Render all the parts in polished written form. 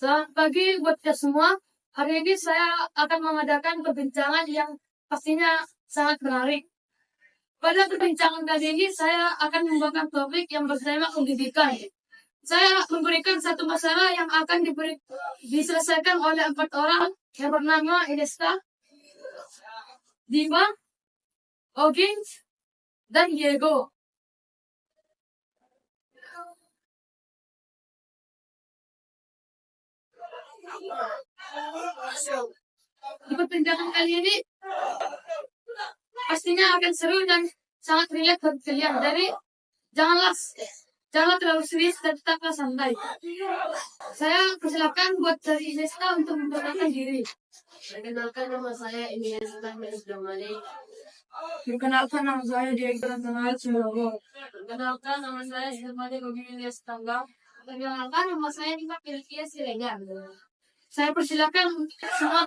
Selamat pagi buat kita semua. Hari ini saya akan mengadakan perbincangan yang pastinya sangat menarik. Pada perbincangan kali ini saya akan membawakan topik yang bertema pendidikan. Saya memberikan satu masalah yang akan diselesaikan oleh 4 orang yang bernama Iniesta, Dima, Ogins, dan Diego. Di perbincangan kali ini pastinya akan seru dan sangat rileks buat kalian. Jadi jangan terlalu serius dan tetaplah santai. Saya persilakan buat dari Iniesta untuk memperkenalkan diri. Perkenalkan, nama saya Iniesta Domani. Perkenalkan, nama saya Diego Nathanael Sulogo. Perkenalkan, nama saya Irmani Gogi Iniesta. Perkenalkan, nama saya Dima Pilkia Siregar. Saya persilakan semua.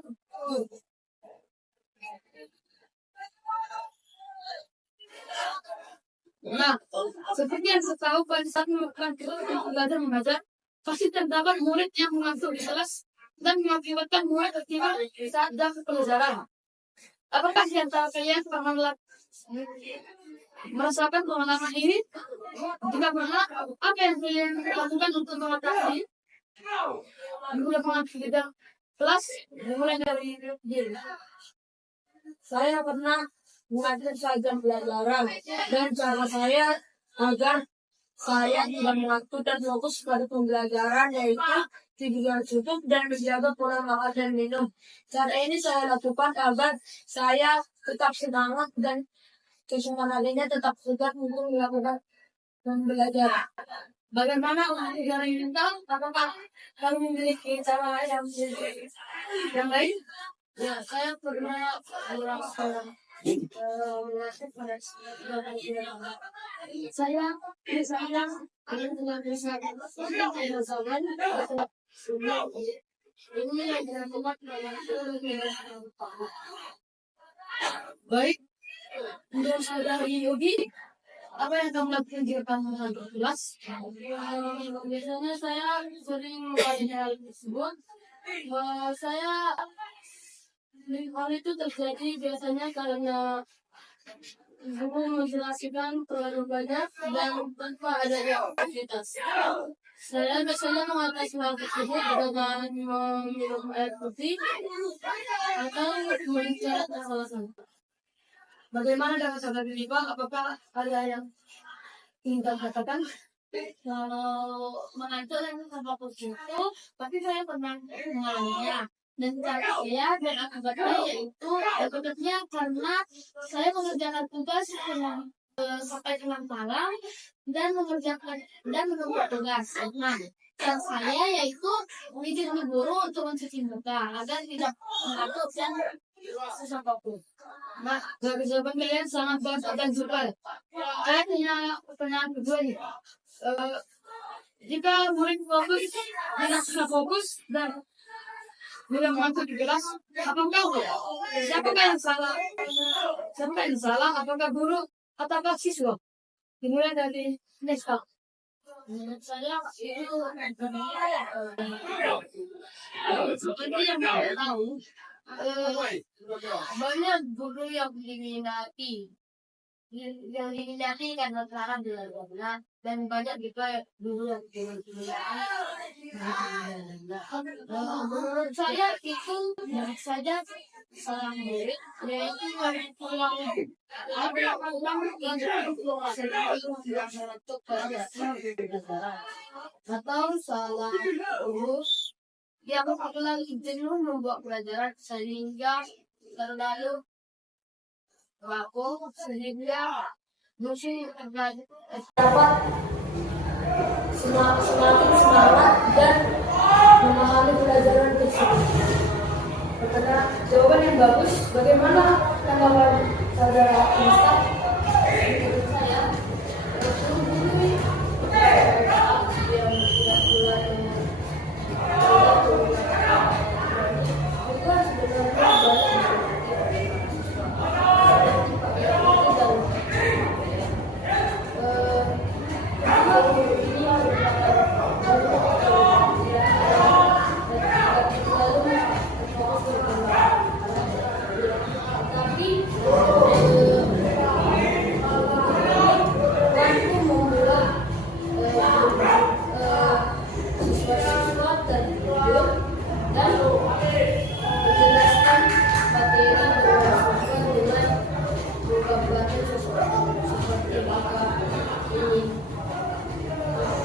Nah, seperti yang saya tahu pada saat melakukan belajar mengajar, pasti terdapat murid yang mengantuk di kelas dan mengakibatkan murid tertidur saat jam pelajaran. Apakah di antara kalian pernah merasakan pengalaman ini? Jika pernah, apa yang kalian lakukan untuk mengatasi? Mulai mengaktifkan kelas, mulai dari diri. Saya pernah mengajar saat jam pelajaran dan cara saya agar saya tidak mengantuk dan fokus pada pembelajaran yaitu tidur cukup dan menjaga pola makan dan minum. Cara ini saya lakukan agar saya tetap semangat dan kesemangatannya tetap segar untuk melakukan pembelajaran. Bagaimana untuk negara mental? Apakah kamu memiliki cara yang lain? Ya, saya pernah melakukan Saya baik. Untuk saudari Yogi, apa yang kamu lakukan di depan kelas? Biasanya saya sering melakukan hal tersebut. Saya hal itu terjadi biasanya karena guru menjelaskan terlalu banyak dan tanpa adanya aktivitas. Saya biasanya mengatasi hal tersebut dengan meminum air putih atau mencatat alasan. Bagaimana dengan saudari Diva? Apakah ada yang ingin kamu katakan? Kalau mengatur dan tanpa putih itu, pasti saya pernah mengalaminya. Dan cara saya dan akibatnya yaitu akibatnya karena saya mengerjakan tugas sampai tengah malam dan menunggu tugas. Nah, cara saya yaitu bikin guru untuk mencuci muka agar tidak mengantuk dan susah fokus. Nah, jawaban kalian sangat bagus dan super. Saya punya pertanyaan kedua nih. Jika murid fokus tidak susah fokus dan tidak mengantuk di kelas, siapakah yang salah? Apakah guru atau siswa? Dimulai dari Nesta. Menurut saya itu seperti yang saya tahu, banyak guru yang diminati karena sekarang dilakukan dan banyak juga guru yang diminati. Menurut saya itu saja salah murid, yaitu pulang atau salah guru yang terlalu jenuh membuat pelajaran sehingga terlalu rapuh sehingga musuh dapat semakin semangat dan memahami pelajaran tersebut. Pertanyaan jawaban yang bagus. Bagaimana tanggapan saudara Nesta? Menurut saya dan menjelaskan materi berhubungan dengan buka-bukaan sesuatu seperti maka ini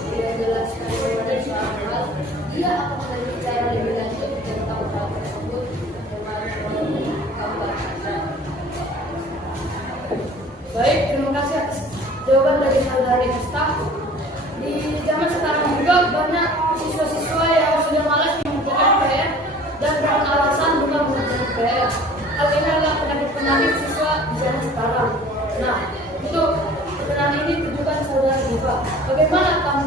menjelaskan kepada sahabat dia akan berbicara lebih lanjut tentang hal tersebut dengan gambar. Baik, terima kasih atas jawaban dari saudari Esta. Di zaman sekarang juga banyak siswa-siswa yang sudah malas mengerjakan PR dan dengan alasan bukan mengerjakan PR. Hal ini adalah penyakit siswa di zaman sekarang. Nah, untuk perkenalan ini tujukan saudara Diva. Bagaimana kamu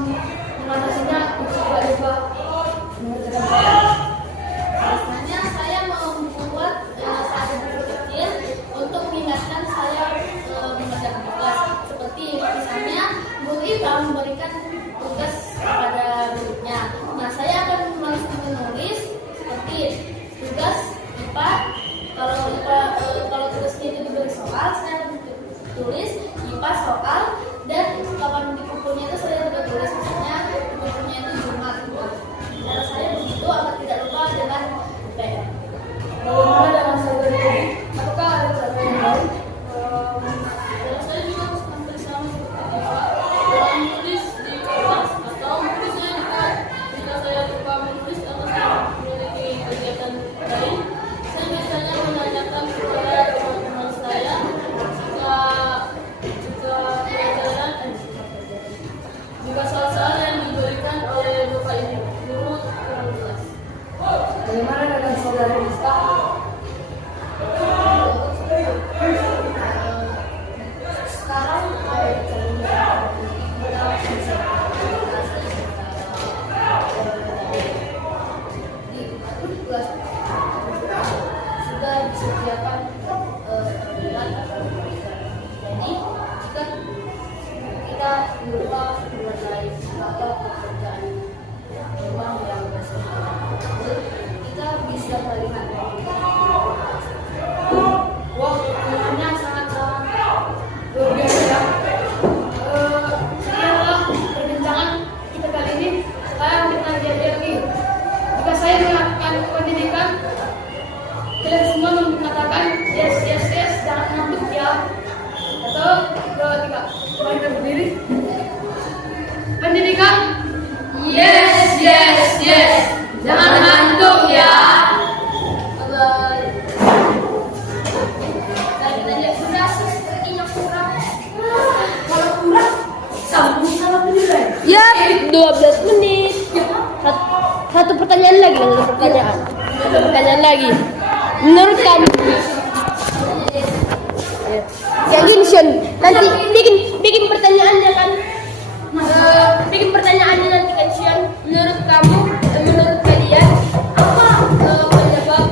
mengatasinya untuk saudara Diva mengerjakan PR? Biasanya saya mau membuat satu buku kecil untuk mengingatkan saya mengerjakan tugas. Seperti misalnya guru IPA memberikan tugas kepada muridnya. Nah, saya akan menulis seperti tugas IPA. Kalau tugasnya itu diberi soal, saya akan tulis IPA soal, dan kapan di bukunya itu saya juga tulis misalnya bukunya itu Jumat. Cara saya begitu agar tidak lupa dengan PR. Bagaimana dengan saudari Dewi? Apakah ada cara yang lain? Kalau saya juga hampir sama seperti Diva, dalam menulis di kelas atau mungkin saya juga jika saya lupa menulis atau saya memiliki kegiatan lain, saya biasanya menanyakan kepada teman-teman saya jika soal-soal yang diberikan oleh Bapak Ibu guru kurang jelas. Bagaimana dengan saudari Esta? Sekarang sudah disediakan pembelajaran atau jadi jika kita lupa mengenai apa pekerjaan rumah yang bersama, kita bisa melihat Wah, pengalamannya sangat-sangat luar biasa. Sekianlah perbincangan kita kali ini. Saya pernah lagi. Jika saya melakukan pendidikan, kalian semua mengatakan yes, yes, yes, jangan ngantuk ya. Atau ketiga, mari kita berdiri. Pendidikan, yes, yes, yes, jangan ngantuk ya. Ya, 12 menit. Satu pertanyaan lagi, satu pertanyaan lagi. Menurut kamu, yang gini Sean, nanti bikin pertanyaannya kan, bikin pertanyaannya nanti kan Sean. Menurut kamu, menurut kalian apa penyebab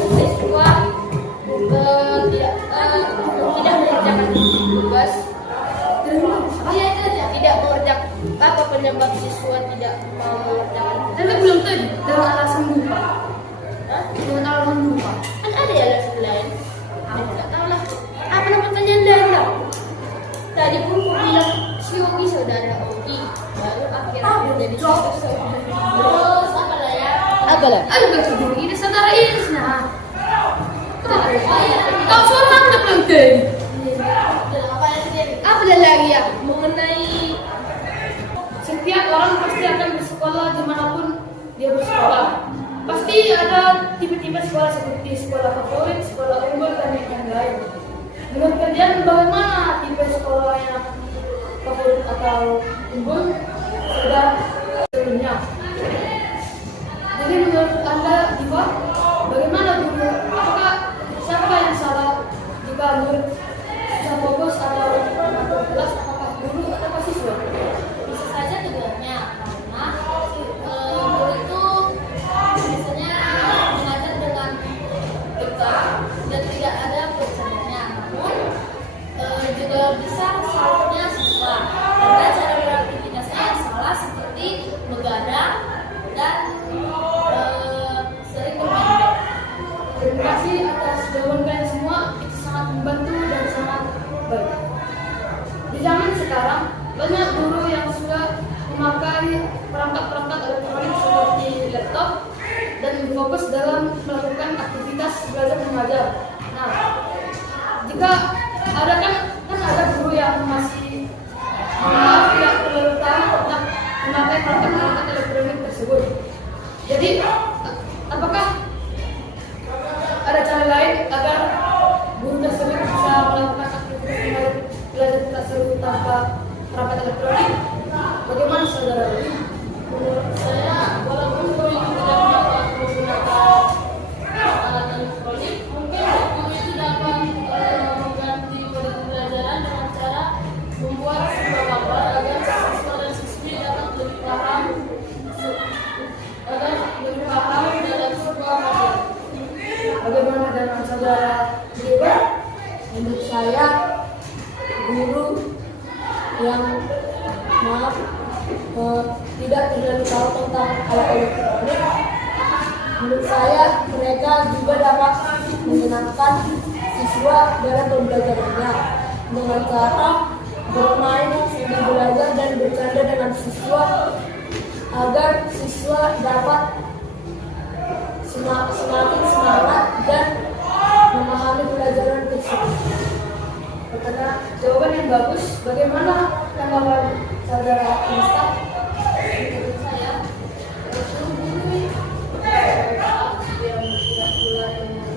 siswa tidak mengerjakan tugas? Tidak mengerjakan, apa penyebab siswa tidak mau mengerjakan? Nanti belum tadi dengan alasan lupa. Dengan alasan lupa. Kan ada ya alasan lain. Tidak tahu lah. Apa nama pertanyaan lain lah? Tadi pun aku bilang si Ogi saudara Ogi, baru akhirnya jadi saudara. Terus apa lah ya? Apa lah? Aduh, gak tidur ini saudara Isna. Kau suara nggak penting. Apa lagi ya? Mengenai Setiap orang pasti akan bersekolah dimanapun dia bersekolah. Pasti ada tipe-tipe sekolah seperti sekolah favorit, sekolah unggul, dan yang lain. Menurut kalian bagaimana tipe sekolah yang favorit atau unggul? Sudah sebelumnya. Jadi menurut Anda, Diva, bagaimana dulu? Siapa yang salah jika menurut bisa fokus atau mengatur kelas? Apakah guru atau siswa? bisa saja keduanya, karena guru itu biasanya mengajar dengan tegang dan tidak ada bercandanya. Namun juga bisa salahnya siswa karena cara beraktivitasnya yang salah seperti begadang fokus dalam melakukan aktivitas belajar mengajar. Nah, jika ada ada guru yang masih tidak terlalu tahu tentang memakai perangkat elektronik tersebut. Jadi, apakah ada cara lain agar guru tersebut bisa melakukan aktivitas belajar tersebut tanpa perangkat elektronik? Bagaimana saudara? Menurut saya, walaupun guru itu tidak dapat menggunakan alat elektronik, mungkin guru itu dapat mengganti metode pembelajaran dengan cara membuat sebuah gambar agar siswa dan siswi dapat lebih paham dalam sebuah materi. Bagaimana dengan saudara Gilbert? Menurut saya, guru yang tidak terlalu tahu tentang alat elektronik, menurut saya mereka juga dapat menyenangkan siswa dalam pembelajarannya dengan cara bermain sambil belajar dan bercanda dengan siswa agar siswa dapat semakin semangat dan memahami pelajaran tersebut. Karena jawaban yang bagus. Bagaimana tanggapan saudara Nista? Menurut saya, guru yang tidak pula dengan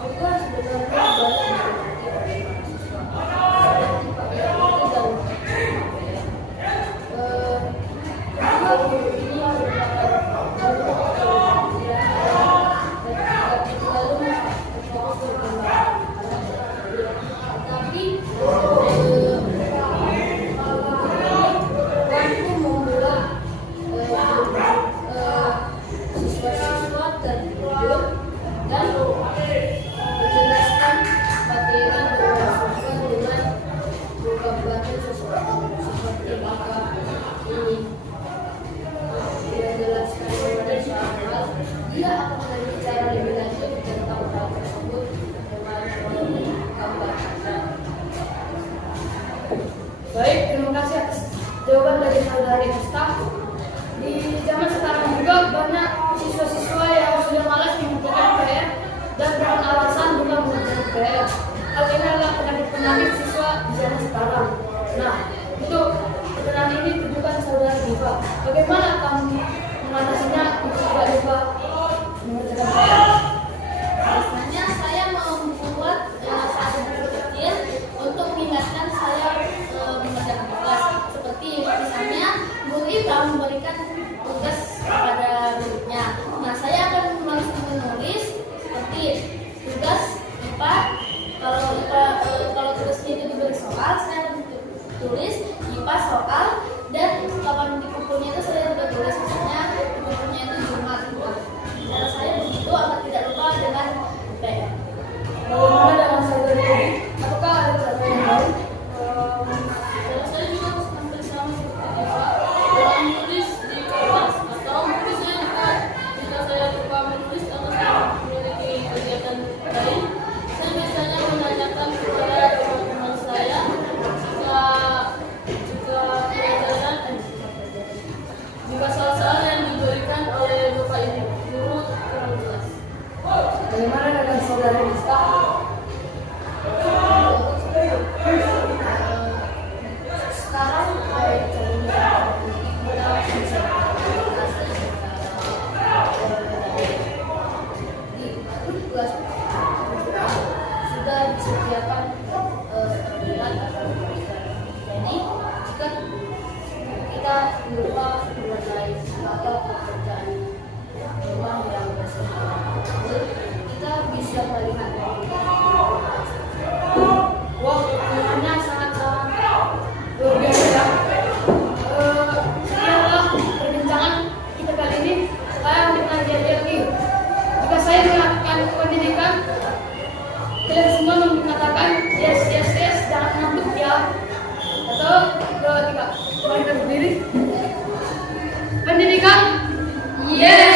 juga sebenarnya siswa-siswa terhibur dan menjelaskan materi bersumber dengan vocabulary seperti maka ini dia jelaskan kepada sahabat, dia akan berbicara lebih lanjut tentang hal tersebut dengan gambar kata. Baik, terima kasih atas jawaban dari saudari Nista. Di zaman sekarang juga banyak siswa-siswa yang sudah malas mengerjakan PR dan dengan alasan bukan mengerjakan PR. Hal ini adalah penyakit siswa di zaman sekarang. Nah, untuk pertanyaan ini tujukan saudara Diva. Bagaimana kamu mengatasinya untuk tidak lupa mengerjakan PR? Biasanya saya membuat satu buku kecil untuk mengingatkan saya mengerjakan tugas. Seperti misalnya guru IPA memberikan tugas kepada muridnya. Nah, saya akan langsung menulis seperti tugas IPA. Kalau tugasnya itu diberi soal, saya akan tulis IPA soal, dan kapan dikumpulnya itu saya juga tulis misalnya dikumpulnya itu Jumat. Cara saya begitu agar tidak lupa dengan PR. Bagaimana dengan saudari Edi? Apakah ada cara yang lain? Dan saya juga hampir sama seperti Diva, dalam menulis di kertas atau mungkin saya juga jika saya lupa menulis atau saya memiliki kegiatan lain, saya biasanya menanyakan kepada teman-teman saya jika soal-soal yang diberikan oleh Bapak Ibu guru kurang jelas. Bagaimana dengan saudari Nista? Sekarang sudah disediakan tampilan atau jadi jika kita lupa mengenai atau pekerjaan rumah yang bersebut, kita bisa melihat Wah, pertanyaannya sangat-sangat luar biasa. Setelah perbincangan kita kali ini, saya bertanya lagi. Jika saya mengatakan pendidikan, kalian semua mengatakan yes, yes, yes, jangan ngantuk ya. Atau dua, tiga, mari kita berdiri. Pendidikan, yes.